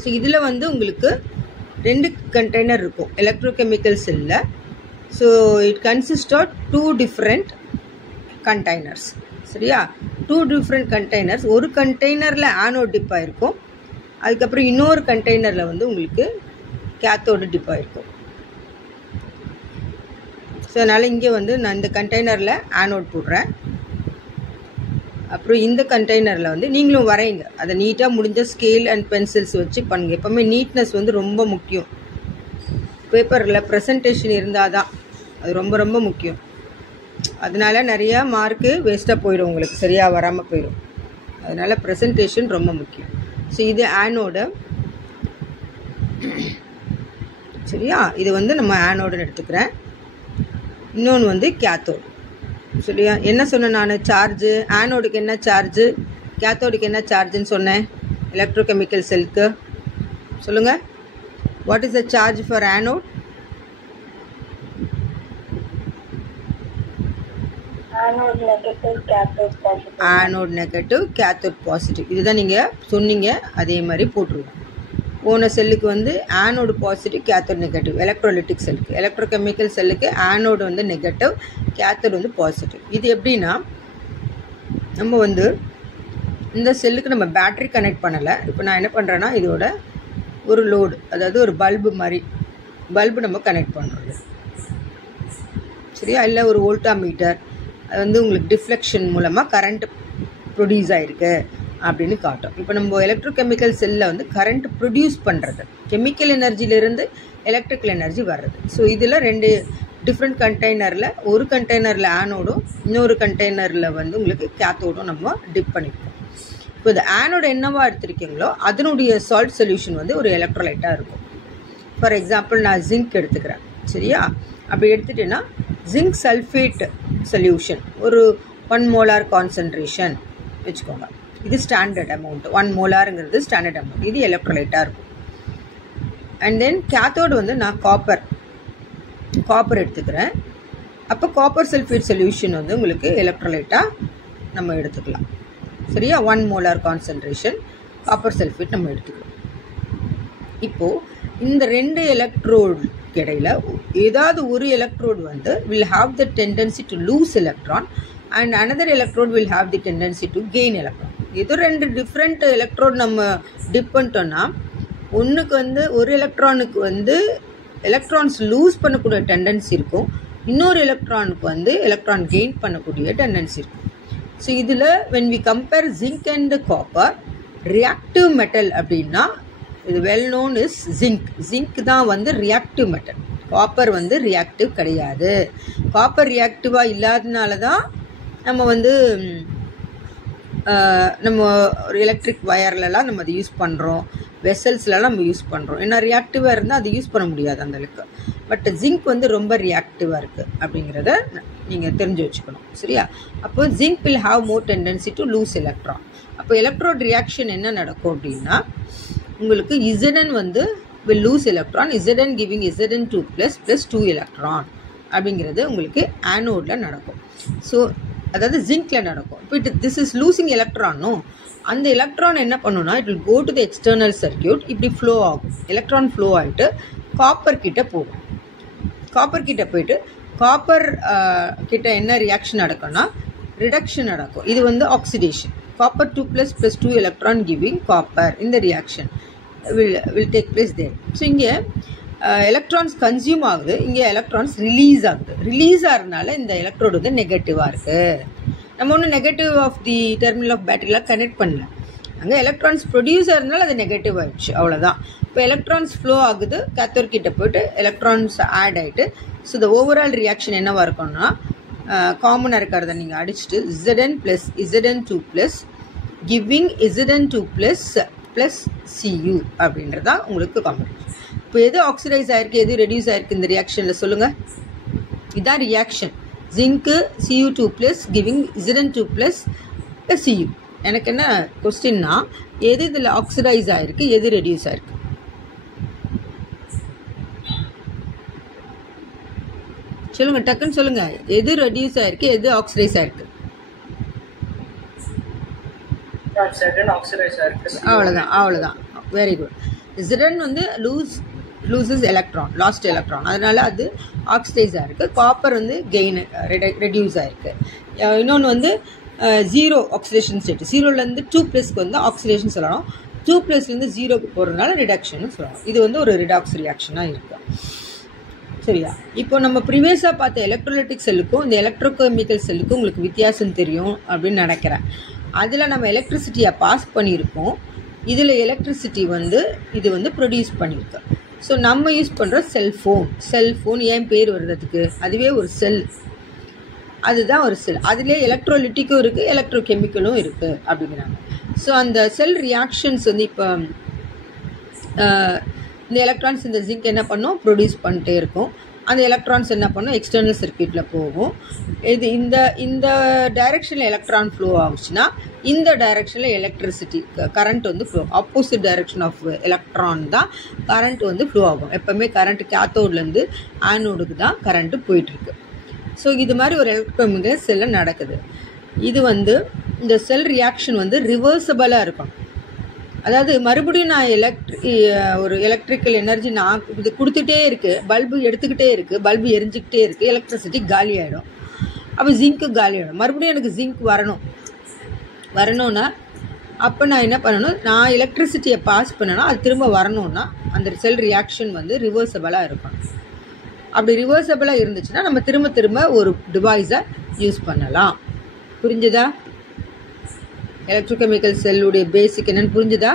So இதில் வந்து உங்களுக்கு 2 கண்டெய்னர் இருக்கும் எலக்ட்ரோகெமிக்கல் செல்லில். So it consist of 2 different containers. சரியா, 2 டிஃப்ரெண்ட் கண்டெய்னர்ஸ். ஒரு கண்டெய்னரில் ஆனோட் டிப் ஆகிருக்கும், அதுக்கப்புறம் இன்னொரு கண்டெய்னரில் வந்து உங்களுக்கு கேத்தோடு டிப் ஆகிருக்கும். ஸோ அதனால் இங்கே வந்து நான் இந்த கண்டெய்னரில் ஆனோட் போடுறேன். அப்புறம் இந்த கண்டெய்னரில் வந்து நீங்களும் வரைங்க. அதை நீட்டாக முடிஞ்ச ஸ்கேல் அண்ட் பென்சில்ஸ் வச்சு பண்ணுங்கள். எப்போவுமே நீட்னஸ் வந்து ரொம்ப முக்கியம். பேப்பரில் ப்ரெசன்டேஷன் இருந்தால் தான் அது ரொம்ப ரொம்ப முக்கியம். அதனால நிறையா மார்க்கு வேஸ்ட்டாக போயிடும், உங்களுக்கு சரியாக வராமல் போயிடும். அதனால் ப்ரெசன்டேஷன் ரொம்ப முக்கியம். ஸோ இது ஆனோடு. சரியா, இது வந்து நம்ம ஆனோடுன்னு எடுத்துக்கிறேன். இன்னொன்று வந்து கேத்தோடு. சரியா, என்ன சொன்னேன் நான்? சார்ஜு ஆனோடுக்கு என்ன சார்ஜு, கேத்தோடுக்கு என்ன சார்ஜுன்னு சொன்னேன் எலக்ட்ரோகெமிக்கல் செல்க்கு. சொல்லுங்கள், what is the charge for anode? Anode negative, cathode positive. இதுதான் நீங்கள் சொன்னீங்க, அதே மாதிரி போட்டுருவோம். போன செல்லுக்கு வந்து anode positive, cathode negative. Electrolytic செல்லுக்கு, எலக்ட்ரோகெமிக்கல் செல்லுக்கு ஆனோடு வந்து நெகட்டிவ், கேத்தோடு வந்து பாசிட்டிவ். இது எப்படின்னா, நம்ம வந்து இந்த செல்லுக்கு நம்ம பேட்ரி கனெக்ட் பண்ணலை. இப்போ நான் என்ன பண்ணுறேன்னா, இதோட ஒரு லோடு, அதாவது ஒரு பல்பு மாதிரி பல்பு நம்ம கனெக்ட் பண்ணுறது. சரியா, இல்லை ஒரு வோல்டாமீட்டர், அது வந்து உங்களுக்கு டிஃப்ளெக்ஷன் மூலமாக கரண்ட் ப்ரொடியூஸ் ஆகிருக்கு அப்படின்னு காட்டும். இப்போ நம்ம எலக்ட்ரோகெமிக்கல் செல்லில் வந்து கரண்ட் ப்ரொடியூஸ் பண்ணுறது, கெமிக்கல் எனர்ஜியிலேருந்து எலக்ட்ரிக்கல் எனர்ஜி வர்றது. ஸோ இதில் 2 டிஃப்ரெண்ட் கண்டெய்னரில், ஒரு கண்டெய்னரில் ஆனோடும் இன்னொரு கண்டெய்னரில் வந்து உங்களுக்கு கேத்தோடும் நம்ம டிப் பண்ணியிருக்கோம். இப்போ இந்த ஆனோடு என்னவா எடுத்திருக்கீங்களோ அதனுடைய சால்ட் சொல்யூஷன் வந்து ஒரு எலக்ட்ரோலைட்டாக இருக்கும். ஃபார் எக்ஸாம்பிள் நான் ஜிங்க் எடுத்துக்கிறேன். சரியா, அப்படி எடுத்துட்டேன்னா ஜிங்க் சல்ஃபேட் சொல்யூஷன் ஒரு 1 மோலார் கான்சன்ட்ரேஷன் வச்சுக்கோங்க. இது ஸ்டாண்டர்ட் அமௌண்ட். 1 மோலாருங்கிறது ஸ்டாண்டர்ட் அமௌண்ட். இது எலக்ட்ரோலைட்டாக இருக்கும். அண்ட் தென் கேத்தோடு வந்து நான் காப்பர் எடுத்துக்கிறேன். அப்போ காப்பர் சல்ஃபேட் சொல்யூஷன் வந்து உங்களுக்கு எலக்ட்ரோலைட்டாக நம்ம எடுத்துக்கலாம். சரியா, 1 மோலார் கான்சன்ட்ரேஷன் காப்பர் சல்ஃபேட் நம்ம எடுத்துக்கலாம். இப்போது இந்த 2 எலக்ட்ரோடு இடையில ஏதாவது ஒரு எலக்ட்ரோடு வந்து will have the tendency to lose electron and another electrode will have the tendency to gain electron. ஏதோ 2 டிஃப்ரெண்ட் எலக்ட்ரோடு நம்ம டிப் பண்ணிட்டோம்னா, ஒன்றுக்கு வந்து ஒரு எலக்ட்ரானுக்கு வந்து எலக்ட்ரான்ஸ் லூஸ் பண்ணக்கூடிய டெண்டன்சி இருக்கும், இன்னொரு எலக்ட்ரானுக்கு வந்து எலக்ட்ரான் கெயின் பண்ணக்கூடிய டெண்டன்சி இருக்கும். ஸோ இதில் when we compare zinc and copper, reactive metal அப்படின்னா இது well known is zinc. Zinc தான் வந்து ரியாக்டிவ் மெட்டல், காப்பர் வந்து ரியாக்டிவ் கிடையாது. காப்பர் ரியாக்டிவாக இல்லாதனால தான் நம்ம வந்து நம்ம ஒரு எலக்ட்ரிக் வயர்லலாம் நம்ம அதை யூஸ் பண்ணுறோம், வெசல்ஸ்லாம் நம்ம யூஸ் பண்ணுறோம். ஏன்னா ரியாக்டிவாக இருந்தால் அதை யூஸ் பண்ண முடியாது அந்த அளவுக்கு. பட் ஜிங்க் வந்து ரொம்ப ரியாக்டிவாக இருக்குது அப்படிங்கிறத நீங்கள் தெரிஞ்சு வச்சுக்கணும். சரியா, அப்போ zinc will have more tendency to lose electron. அப்போ எலக்ட்ரோட் ரியாக்ஷன் என்ன நடக்கும் அப்படின்னா, உங்களுக்கு Zn வந்து will lose electron, Zn giving Zn2 plus 2 electron அப்படிங்கிறது உங்களுக்கு ஆனோடில் நடக்கும். ஸோ அதாவது ஜிங்க்கில் நடக்கும். இப்போ திஸ் இஸ் லூசிங் எலக்ட்ரானோ, அந்த எலக்ட்ரான் என்ன பண்ணுன்னா, it will go to the external circuit. இப்படி ஃப்ளோ ஆகும், எலக்ட்ரான் ஃப்ளோ ஆகிட்டு காப்பர் கிட்ட போகும். காப்பர் கிட்ட போயிட்டு காப்பர் கிட்ட என்ன ரியாக்ஷன் நடக்கும்னா, ரிடக்ஷன் நடக்கும். இது வந்து oxidation. copper 2 plus 2 electron giving copper. In the reaction will take place there. So இங்கே electrons consume ஆகுது, இங்கே electrons release ஆகுது. ரிலீஸ் ஆகிறதுனால இந்த எலக்ட்ரோடு வந்து நெகட்டிவாக இருக்குது. நம்ம ஒன்றும் negative of the terminal of பேட்டரியில் கனெக்ட் பண்ணல, அங்கே எலக்ட்ரான்ஸ் ப்ரொடியூஸ் ஆகிறதுனால அது நெகட்டிவ் ஆகிடுச்சு, அவ்வளோதான். இப்போ எலக்ட்ரான்ஸ் ஃப்ளோ ஆகுது, கேத்தோட் கிட்ட போய்ட்டு எலக்ட்ரான்ஸ் ஆட் ஆகிட்டு, ஸோ இந்த ஓவரால் ரியாக்ஷன் என்னவாக இருக்கும்னா, காமனாக இருக்கிறத நீங்கள் அடிச்சுட்டு Zn plus Zn2 plus giving Zn2 plus Cu அப்படின்றதான் உங்களுக்கு காமன். இப்போ எது ஆக்சிடைஸ் ஆகிருக்கு, எது ரெடியூஸ் ஆகிருக்கு இந்த ரியாக்ஷனில் சொல்லுங்கள். இதுதான் reaction. Zinc Cu2 plus giving Zn2 plus Cu. எனக்கு என்ன கொஸ்டின்னா, எது இதில் ஆக்சிடைஸ் ஆகிருக்கு, எது ரெடியூஸ் ஆகிருக்கு? சொல்லுங்க, டக்குன்னு சொல்லுங்க. எது ரெடியூஸ் ஆயிருக்கு, எது ஆக்சிடைஸ் ஆயிருக்கு? அவ்வளோதான். Very good. Zn வந்து லூசஸ் எலக்ட்ரான், லாஸ்ட் எலக்ட்ரான், அதனால அது ஆக்சிடைஸ் ஆயிருக்கு. காப்பர் வந்து கெயின் ரெடியூஸ் ஆயிருக்கு. இன்னொன்று வந்து ஜீரோ ஆக்சிடேஷன் ஸ்டேட், 0லேருந்து 2+க்கு வந்து ஆக்சிடேஷன் சொல்லணும், 2+லேருந்து 0க்கு போகிறதுனால ரிடக்ஷன் சொல்லணும். இது வந்து ஒரு ரிடாக்ஸ் ரியாக்ஷனாக இருக்கு. சரியா? இப்போ நம்ம ப்ரீவியஸாக பார்த்த எலக்ட்ரோலைட்டிக் செல்லுக்கும் இந்த எலக்ட்ரோகெமிக்கல் செல்லுக்கும் உங்களுக்கு வித்தியாசம் தெரியும் அப்படின்னு நினைக்கிறேன். அதில் நம்ம எலக்ட்ரிசிட்டியை பாஸ் பண்ணியிருக்கோம், இதில் எலக்ட்ரிசிட்டி வந்து இது வந்து ப்ரொடியூஸ் பண்ணியிருக்கோம். ஸோ நம்ம யூஸ் பண்ணுற செல்ஃபோன் ஏன் பேர் வர்றதுக்கு, அதுவே ஒரு செல், அதுதான் ஒரு செல். அதுலேயே எலக்ட்ரோலிட்டிக்கும் இருக்குது, எலக்ட்ரோகெமிக்கலும் இருக்குது அப்படிங்கிறாங்க. ஸோ அந்த செல் ரியாக்ஷன்ஸ் வந்து இப்போ இந்த எலக்ட்ரான்ஸ் இந்த ஜிங்க் என்ன பண்ணும், ப்ரொடியூஸ் பண்ணிட்டே இருக்கும். அந்த எலக்ட்ரான்ஸ் என்ன பண்ணும், எக்ஸ்டர்னல் சர்க்யூட்டில் போகும். இது இந்த டைரெக்ஷனில் எலக்ட்ரான் ஃப்ளோ ஆகுச்சுன்னா இந்த டைரெக்ஷனில் எலக்ட்ரிசிட்டி கரண்ட் வந்து flow, opposite direction of electron தான் கரண்ட் வந்து ஃப்ளோ ஆகும். எப்போவுமே கரண்ட் கேத்தோட்லேருந்து ஆனோடுக்கு தான் கரண்ட்டு போயிட்டுருக்கு. ஸோ இது மாதிரி ஒரு எலக்ட்ரோகெமிக்கல் செல்லில் நடக்குது. இது வந்து இந்த செல் ரியாக்ஷன் வந்து ரிவர்சபிளாக இருக்கும். அதாவது மறுபடியும் நான் ஒரு எலக்ட்ரிக்கல் எனர்ஜி நான் இது கொடுத்துட்டே இருக்குது, பல்பு எடுத்துக்கிட்டே இருக்குது, பல்பு எரிஞ்சிக்கிட்டே இருக்குது, எலக்ட்ரிசிட்டி காலி ஆகிடும். அப்போ ஜிங்க்கு காலி ஆகிடும். மறுபடியும் எனக்கு ஜிங்க் வரணும்னா அப்போ நான் என்ன பண்ணணும், நான் எலக்ட்ரிசிட்டியை பாஸ் பண்ணணும், அது திரும்ப வரணும்னா அந்த செல் ரியாக்ஷன் வந்து ரிவர்சபிளாக இருக்கணும். அப்படி ரிவர்சபிளாக இருந்துச்சுன்னா நம்ம திரும்ப ஒரு டிவைஸை யூஸ் பண்ணலாம். புரிஞ்சுதா? எலக்ட்ரோகெமிக்கல் செல்லுடைய பேசிக் என்னன்னு புரிஞ்சுதா?